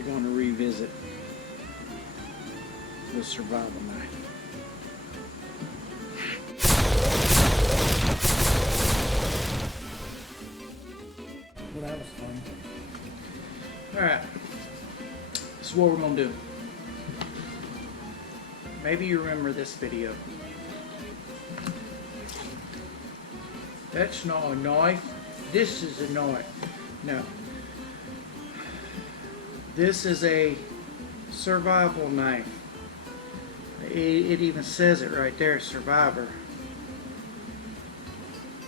we're going to revisit the survival knife. Well, that was fun. Alright, this is what we're going to do. Maybe you remember this video. That's not a knife. This is a knife. No. This is a survival knife. It even says it right there, Survivor.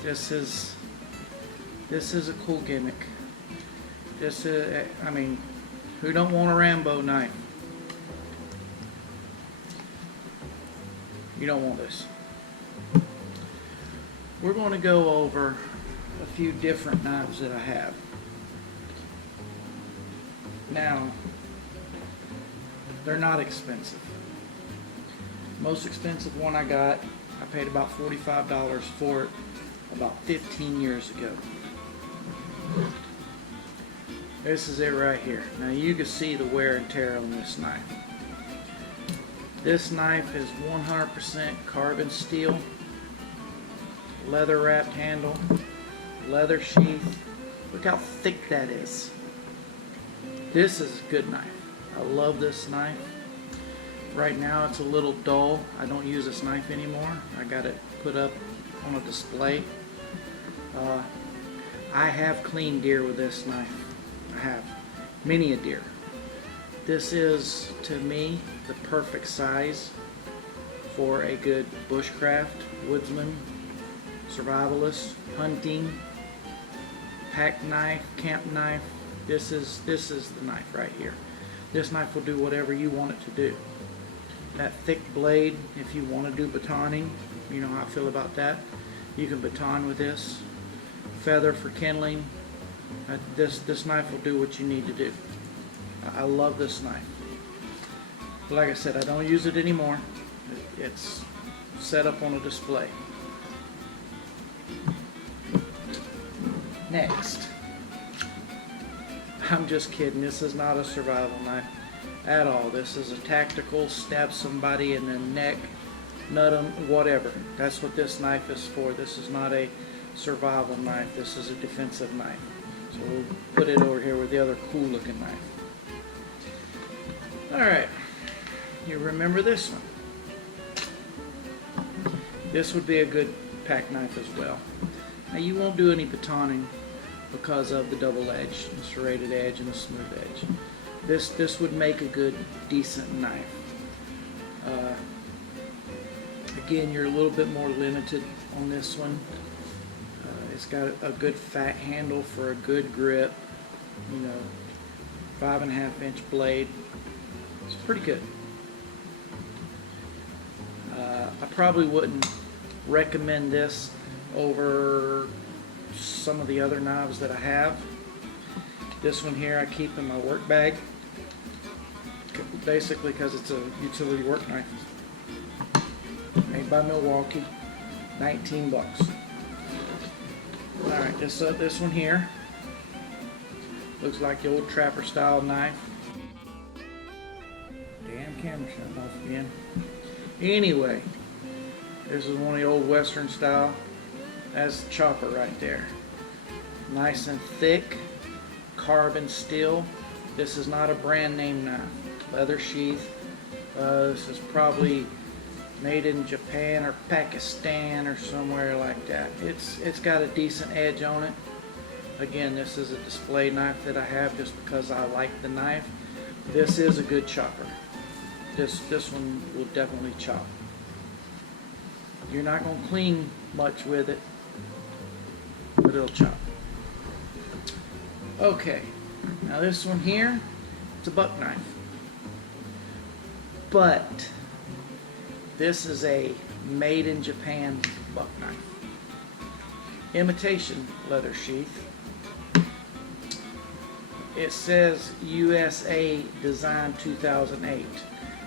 This is a cool gimmick. This is, I mean, who don't want a Rambo knife? You don't want this. We're going to go over a few different knives that I have. Now, they're not expensive. Most expensive one I got, I paid about $45 for it about 15 years ago. This is it right here. Now you can see the wear and tear on this knife. This knife is 100% carbon steel, leather wrapped handle, leather sheath. Look how thick that is. This is a good knife. I love this knife. Right now it's a little dull. I don't use this knife anymore. I got it put up on a display. I have cleaned deer with this knife. I have many a deer. This is, to me, the perfect size for a good bushcraft, woodsman, survivalist, hunting, pack knife, camp knife. This is the knife right here. This knife will do whatever you want it to do. That thick blade, if you want to do batoning, you know how I feel about that. You can baton with this. Feather for kindling. This knife will do what you need to do. I love this knife. But like I said, I don't use it anymore. It's set up on a display. Next. I'm just kidding. This is not a survival knife at all. This is a tactical, stab somebody in the neck, nut them, whatever. That's what this knife is for. This is not a survival knife. This is a defensive knife. So we'll put it over here with the other cool looking knife. Alright, you remember this one. This would be a good pack knife as well. Now you won't do any batoning because of the double edge, the serrated edge and the smooth edge. This would make a good, decent knife. Again, you're a little bit more limited on this one. It's got a good fat handle for a good grip. You know, 5.5 inch blade. It's pretty good. I probably wouldn't recommend this over some of the other knives that I have. This one here I keep in my work bag, basically because it's a utility work knife. Made by Milwaukee, 19 bucks. Alright, this one here looks like the old trapper style knife. Damn camera shut off again. Anyway, this is one of the old western style. That's the chopper right there. Nice and thick, carbon steel. This is not a brand name knife. Leather sheath. This is probably made in Japan or Pakistan or somewhere like that. It's got a decent edge on it. Again, this is a display knife that I have just because I like the knife. This is a good chopper. This one will definitely chop. You're not going to clean much with it, but it'll chop. Okay, now this one here, it's a buck knife. But this is a made in Japan buck knife. Imitation leather sheath. It says USA designed 2008.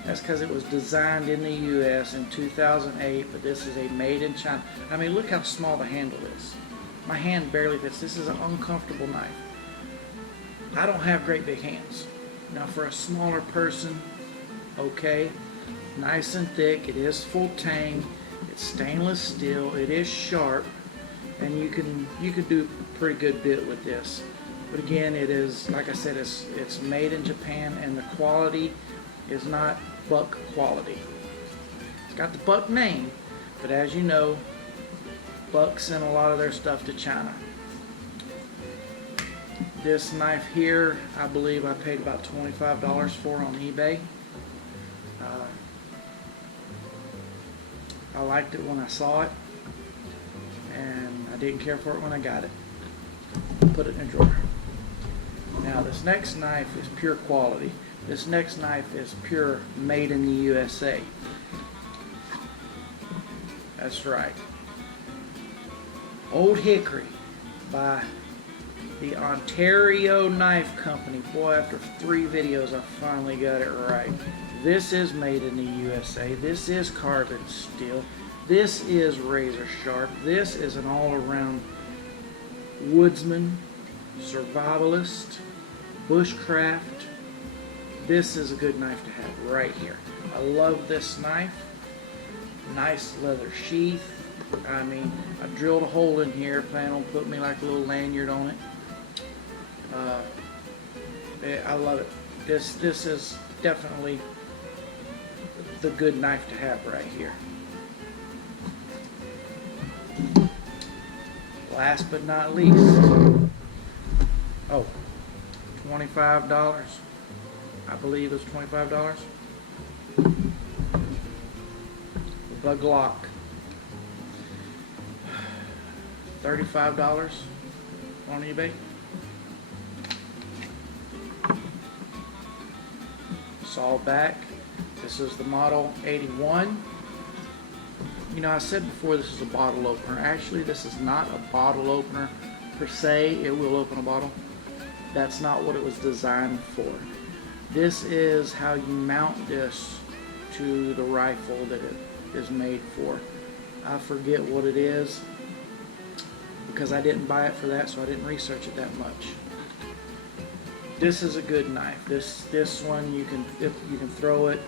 That's because it was designed in the US in 2008, but this is a made in China. I mean, look how small the handle is. My hand barely fits. This is an uncomfortable knife. I don't have great big hands. Now for a smaller person, okay, nice and thick. It is full tang. It's stainless steel. It is sharp, and you can do a pretty good bit with this. But again, it is, like I said, it's made in Japan, and the quality is not Buck quality. It's got the Buck name, but as you know, Buck sent a lot of their stuff to China. This knife here, I believe I paid about $25 for on eBay. I liked it when I saw it, and I didn't care for it when I got it. Put it in a drawer. Now this next knife is pure quality. This next knife is pure made in the USA. That's right. Old Hickory by the Ontario Knife Company. Boy, after 3 videos I finally got it right. This is made in the USA. This is carbon steel. This is razor sharp. This is an all-around woodsman, survivalist, bushcraft. This is a good knife to have right here. I love this knife. Nice leather sheath. I mean, I drilled a hole in here, plan on putting me like a little lanyard on it. I love it. This is definitely the good knife to have right here. Last but not least, oh, $25. I believe it's $25. The Glock, $35 on eBay. Saw back. This is the Model 81. You know, I said before this is a bottle opener. Actually, this is not a bottle opener per se. It will open a bottle. That's not what it was designed for. This is how you mount this to the rifle that it is made for. I forget what it is because I didn't buy it for that, so I didn't research it that much. This is a good knife. This one you can throw it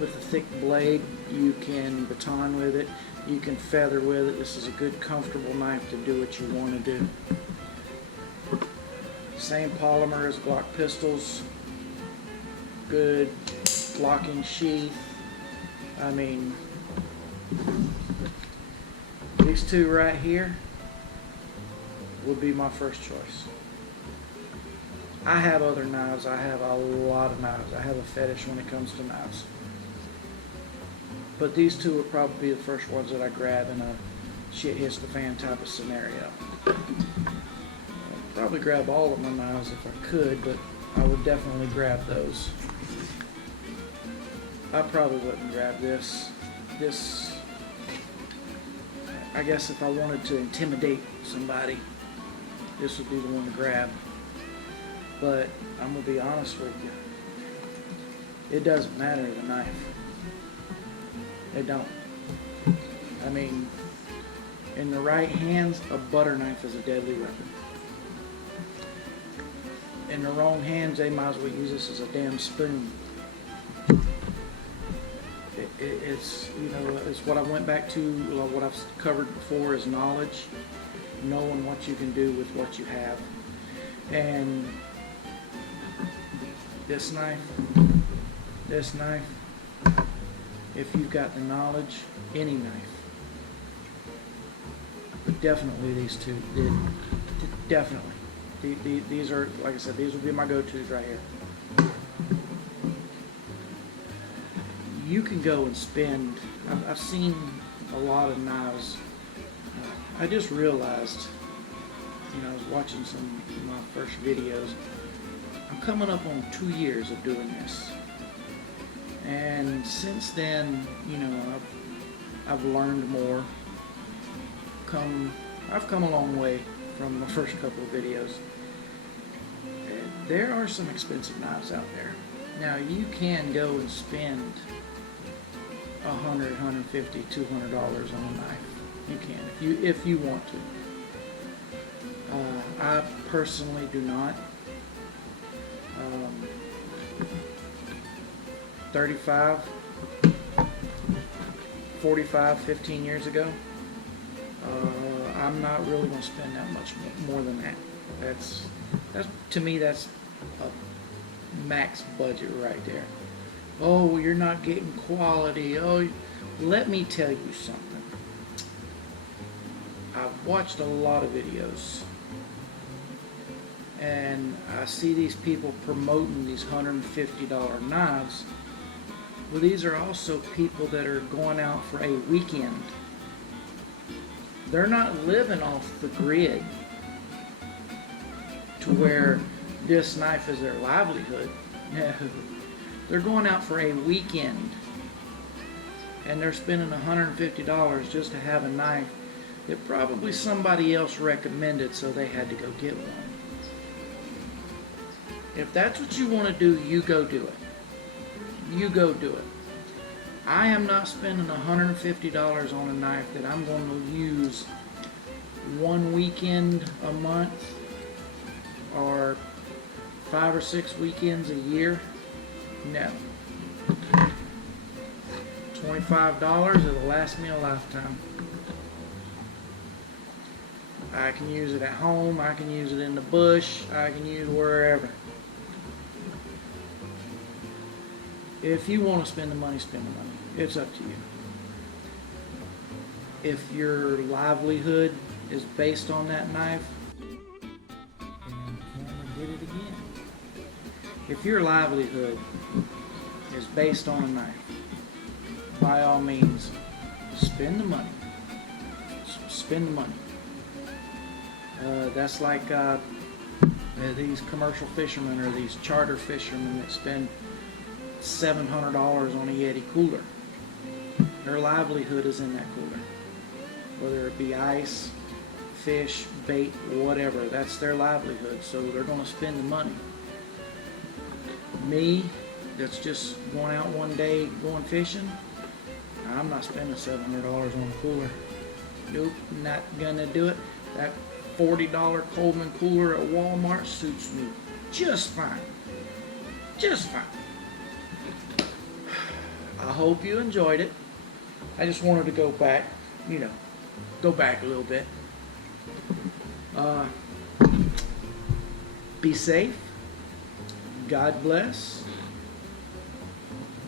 with a thick blade. You can baton with it. You can feather with it. This is a good, comfortable knife to do what you want to do. Same polymer as Glock pistols. Good locking sheath. I mean, these two right here would be my first choice. I have other knives. I have a lot of knives. I have a fetish when it comes to knives. But these two would probably be the first ones that I grab in a shit hits the fan type of scenario. I'd probably grab all of my knives if I could, but I would definitely grab those. I probably wouldn't grab this. This, I guess if I wanted to intimidate somebody, this would be the one to grab. But I'm going to be honest with you. It doesn't matter the knife. It don't. I mean, in the right hands, a butter knife is a deadly weapon. In the wrong hands, they might as well use this as a damn spoon. It's, you know, it's what I went back to, what I've covered before is knowledge, knowing what you can do with what you have. And this knife, if you've got the knowledge, any knife, but definitely these two, definitely. These are, like I said, these would be my go-tos right here. You can go and spend, I've seen a lot of knives. I just realized, you know, I was watching some of my first videos. I'm coming up on 2 years of doing this. And since then, you know, I've learned more. I've come a long way from the first couple of videos. There are some expensive knives out there. Now you can go and spend $100, $150, $200 on a knife. You can if you want to. I personally do not. um, 35, 45, 15 years ago. I'm not really going to spend that much more than that. That's to me, that's a max budget right there. Oh, you're not getting quality. Oh, let me tell you something. I've watched a lot of videos, and I see these people promoting these $150 knives. Well, these are also people that are going out for a weekend. They're not living off the grid to where this knife is their livelihood. No. They're going out for a weekend, and they're spending $150 just to have a knife that probably somebody else recommended, so they had to go get one. If that's what you want to do, you go do it. You go do it. I am not spending $150 on a knife that I'm going to use one weekend a month or 5 or 6 weekends a year. No. $25, it'll last me a lifetime. I can use it at home, I can use it in the bush, I can use it wherever. If you want to spend the money, spend the money. It's up to you. If your livelihood is based on that knife, and Cameron did it again. If your livelihood is based on a knife, by all means, spend the money. Spend the money. That's like these commercial fishermen or these charter fishermen that spend $700 on a Yeti cooler. Their livelihood is in that cooler. Whether it be ice, fish, bait, whatever, that's their livelihood. So they're going to spend the money. Me, that's just going out one day going fishing, I'm not spending $700 on a cooler. Nope, not gonna do it. That $40 Coleman cooler at Walmart suits me just fine. Just fine. I hope you enjoyed it. I just wanted to go back, go back a little bit. Be safe. God bless.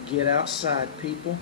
Get outside, people.